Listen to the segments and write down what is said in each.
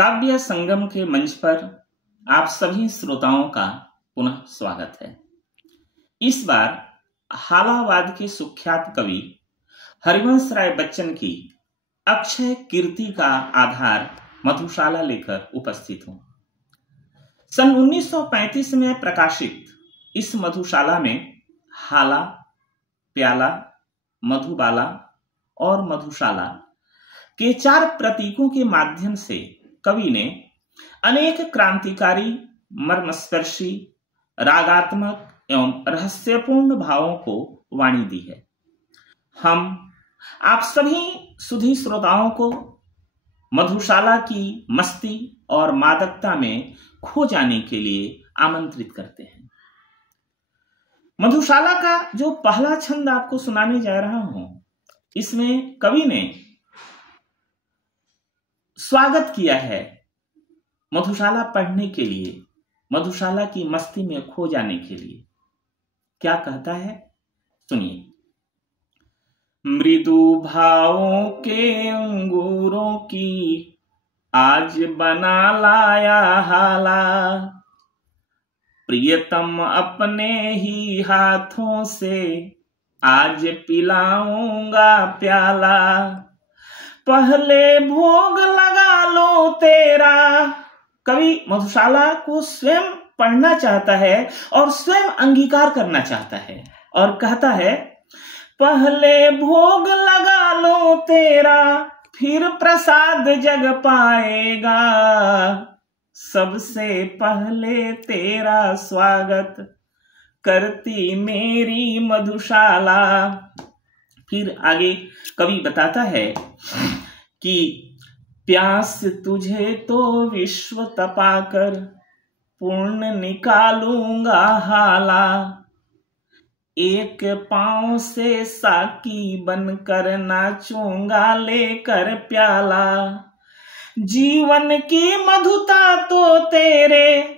काव्य संगम के मंच पर आप सभी श्रोताओं का पुनः स्वागत है। इस बार हालावाद के सुख्यात कवि हरिवंश राय बच्चन की अक्षय कीर्ति का आधार मधुशाला लेकर उपस्थित हूं। सन 1935 में प्रकाशित इस मधुशाला में हाला, प्याला, मधुबाला और मधुशाला के 4 प्रतीकों के माध्यम से कवि ने अनेक क्रांतिकारी, मर्मस्पर्शी, रागात्मक एवं रहस्यपूर्ण भावों को वाणी दी है। हम आप सभी सुधी श्रोताओं को मधुशाला की मस्ती और मादकता में खो जाने के लिए आमंत्रित करते हैं। मधुशाला का जो पहला छंद आपको सुनाने जा रहा हूं, इसमें कवि ने स्वागत किया है मधुशाला पढ़ने के लिए, मधुशाला की मस्ती में खो जाने के लिए। क्या कहता है, सुनिए। मृदु भावों के अंगूरों की आज बना लाया हाला, प्रियतम अपने ही हाथों से आज पिलाऊंगा प्याला, पहले भोग लगा लो तेरा। कवि मधुशाला को स्वयं पढ़ना चाहता है और स्वयं अंगीकार करना चाहता है और कहता है, पहले भोग लगा लो तेरा, फिर प्रसाद जग पाएगा, सबसे पहले तेरा स्वागत करती मेरी मधुशाला। फिर आगे कवि बताता है कि प्यास तुझे तो विश्व तपाकर पूर्ण निकालूंगा हाला, एक पांव से साकी बनकर नाचूंगा लेकर प्याला, जीवन की मधुता तो तेरे,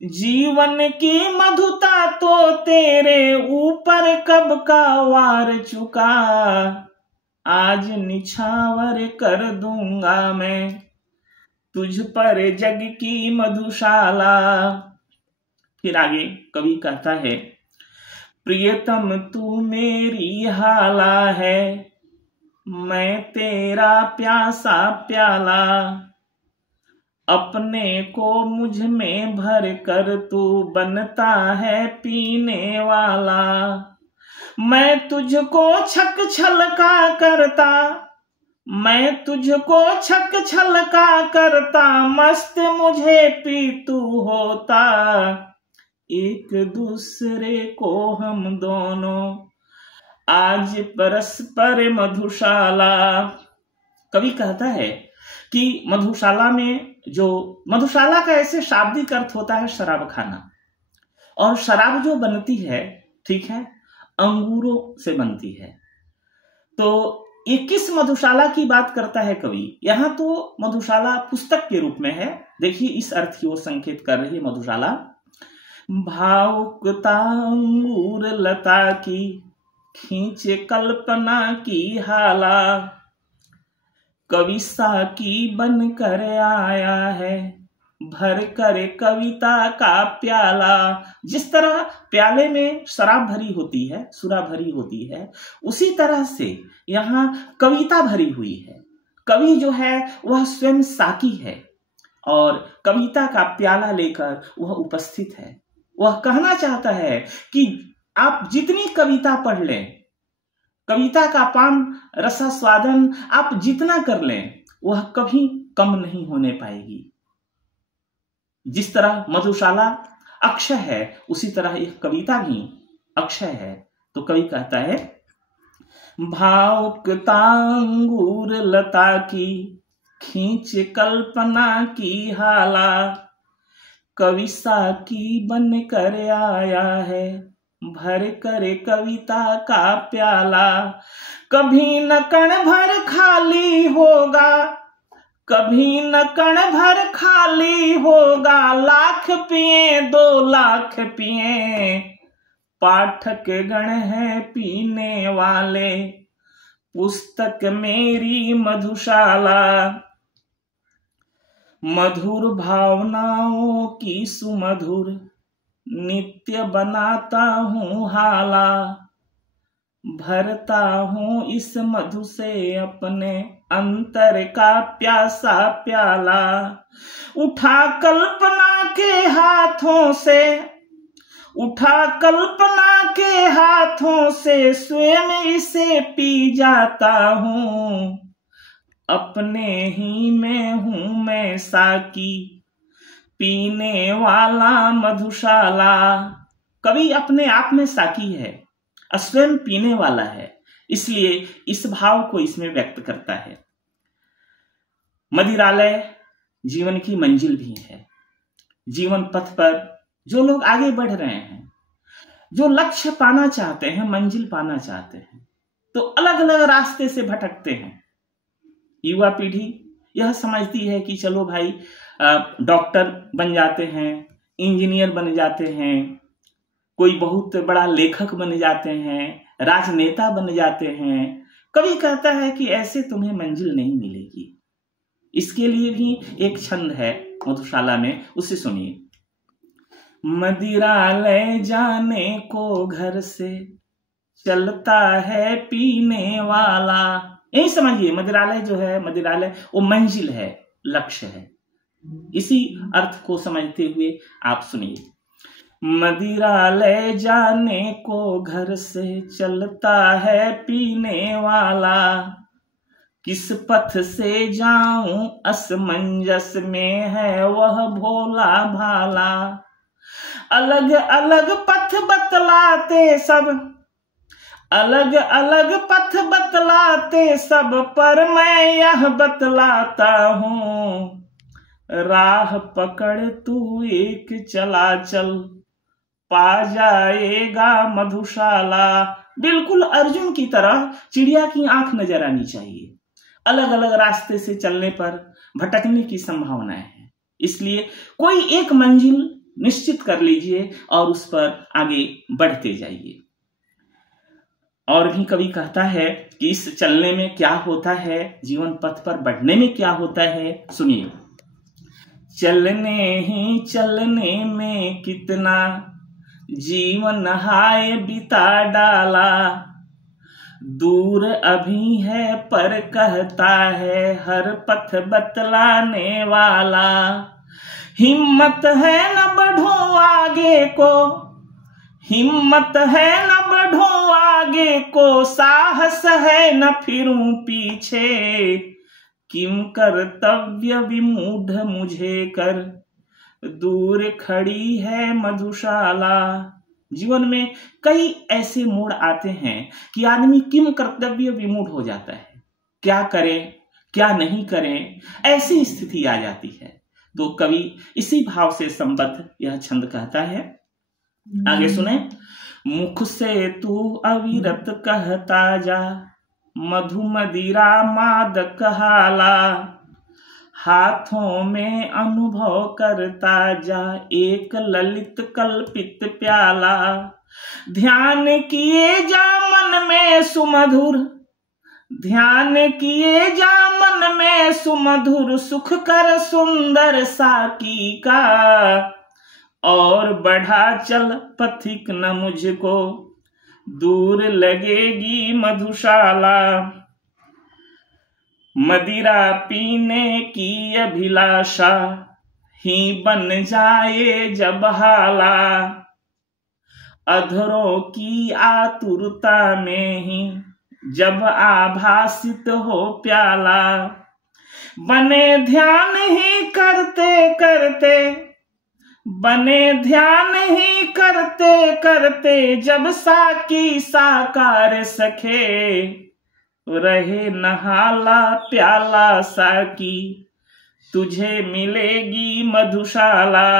जीवन की मधुता तो तेरे ऊपर कब का वार चुका, आज निछावर कर दूंगा मैं तुझ पर जग की मधुशाला। फिर आगे कवि कहता है, प्रियतम तू मेरी हाला है, मैं तेरा प्यासा प्याला, अपने को मुझ में भर कर तू बनता है पीने वाला, मैं तुझको छक छलका करता, मैं तुझको छक छलका करता, मस्त मुझे पी तू होता, एक दूसरे को हम दोनों आज परस्पर मधुशाला। कवि कहता है कि मधुशाला में मधुशाला का ऐसे शाब्दिक अर्थ होता है शराब खाना, और शराब जो बनती है, ठीक है, अंगूरों से बनती है। तो ये किस मधुशाला की बात करता है कवि? यहां तो मधुशाला पुस्तक के रूप में है। देखिए इस अर्थ की वो संकेत कर रही है मधुशाला। भावुकता अंगूर लता की खींचे कल्पना की हाला, कवि साकी बन कर आया है भर कर कविता का प्याला। जिस तरह प्याले में शराब भरी होती है, सुरा भरी होती है, उसी तरह से यहाँ कविता भरी हुई है। कवि जो है वह स्वयं साकी है और कविता का प्याला लेकर वह उपस्थित है। वह कहना चाहता है कि आप जितनी कविता पढ़ लें, कविता का पान रसास्वादन आप जितना कर लें, वह कभी कम नहीं होने पाएगी। जिस तरह मधुशाला अक्षय है, उसी तरह एक कविता भी अक्षय है। तो कवि कहता है, भावुकता अंगूर लता की खींच कल्पना की हाला, कवि साकी बन कर आया है भर कर कविता का प्याला, कभी न कण भर खाली होगा, कभी न कण भर खाली होगा, लाख पिए 2 लाख पिए, पाठक गण है पीने वाले, पुस्तक मेरी मधुशाला। मधुर भावनाओं की सुमधुर नित्य बनाता हूँ हाला, भरता हूँ इस मधु से अपने अंतर का प्यासा प्याला। उठा कल्पना के हाथों से, उठा कल्पना के हाथों से स्वयं इसे पी जाता हूँ। अपने ही में हूँ मैं साकी, पीने वाला मधुशाला। कवि अपने आप में साकी है, स्वयं पीने वाला है, इसलिए इस भाव को इसमें व्यक्त करता है। मदिरालय जीवन की मंजिल भी है। जीवन पथ पर जो लोग आगे बढ़ रहे हैं, जो लक्ष्य पाना चाहते हैं, मंजिल पाना चाहते हैं, तो अलग अलग रास्ते से भटकते हैं। युवा पीढ़ी यह समझती है कि चलो भाई डॉक्टर बन जाते हैं, इंजीनियर बन जाते हैं, कोई बहुत बड़ा लेखक बन जाते हैं, राजनेता बन जाते हैं। कवि कहता है कि ऐसे तुम्हें मंजिल नहीं मिलेगी। इसके लिए भी एक छंद है मधुशाला में, उसे सुनिए। मदिरालय जाने को घर से चलता है पीने वाला। यही समझिए, मदिरालय जो है, मदिरालय वो मंजिल है, लक्ष्य है। इसी अर्थ को समझते हुए आप सुनिए। मदिरालय जाने को घर से चलता है पीने वाला, किस पथ से जाऊं असमंजस में है वह भोला भाला। अलग अलग पथ बतलाते सब, अलग अलग पथ बतलाते सब, पर मैं यह बतलाता हूँ, राह पकड़ तू एक चला चल, पा जाएगा मधुशाला। बिल्कुल अर्जुन की तरह चिड़िया की आंख नजर आनी चाहिए। अलग अलग रास्ते से चलने पर भटकने की संभावना है, इसलिए कोई एक मंजिल निश्चित कर लीजिए और उस पर आगे बढ़ते जाइए। और भी कवि कहता है कि इस चलने में क्या होता है, जीवन पथ पर बढ़ने में क्या होता है, सुनिए। चलने ही चलने में कितना जीवन हाय बिता डाला, दूर अभी है पर कहता है हर पथ बतलाने वाला। हिम्मत है न बढ़ूं आगे को, हिम्मत है न बढ़ूं आगे को, साहस है न फिरूं पीछे, किम कर्तव्य विमूढ़ मुझे कर, दूर खड़ी है मधुशाला। जीवन में कई ऐसे मोड़ आते हैं कि आदमी किम कर्तव्य विमूढ़ हो जाता है, क्या करें क्या नहीं करें, ऐसी स्थिति आ जाती है। तो कवि इसी भाव से संबद्ध यह छंद कहता है, आगे सुने। मुख से तू अविरत कहता जा, मधु मदिरा मादक हाला, हाथों में अनुभव करता जा एक ललित कल्पित प्याला। ध्यान किए जा मन में सुमधुर, ध्यान किए जा मन में सुमधुर, सुख कर सुंदर साकी का, और बढ़ा चल पथिक न मुझको, दूर लगेगी मधुशाला। मदिरा पीने की अभिलाषा ही बन जाए जब हाला, अधरों की आतुरता में ही जब आभासित हो प्याला। बने ध्यान ही करते करते, बने ध्यान ही करते करते, जब साकी साकार सखे, रहे नहाला प्याला साकी, तुझे मिलेगी मधुशाला।